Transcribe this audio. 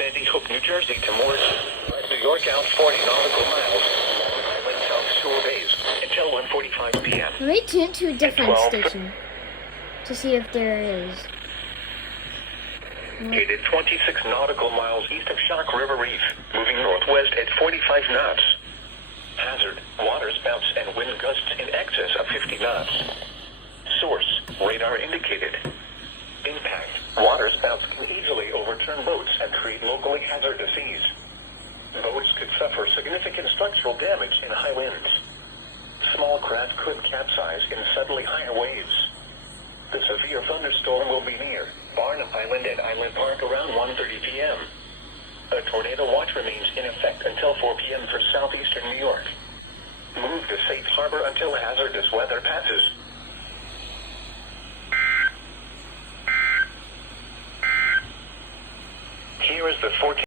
Sandy Hook, New Jersey to Morris, New York out 40 nautical miles, Long Island, South Shore Bays, until 1:45 p.m. Let me tune to a different 12. station to see if there is. Located 26 nautical miles east of Shock River Reef, moving northwest at 45 knots. Hazard, water spouts and wind gusts in excess of 50 knots. Source, radar indicated. Impact, water spouts can easily overturn boats and create locally hazardous seas. Boats could suffer significant structural damage in high winds. Small craft could capsize in suddenly higher waves. The severe thunderstorm will be near Barnum Island and Island Park around 1:30 p.m. A tornado watch remains in effect until 4 p.m. for southeastern New York. Move to safe harbor until hazardous weather passes. Here is the forecast.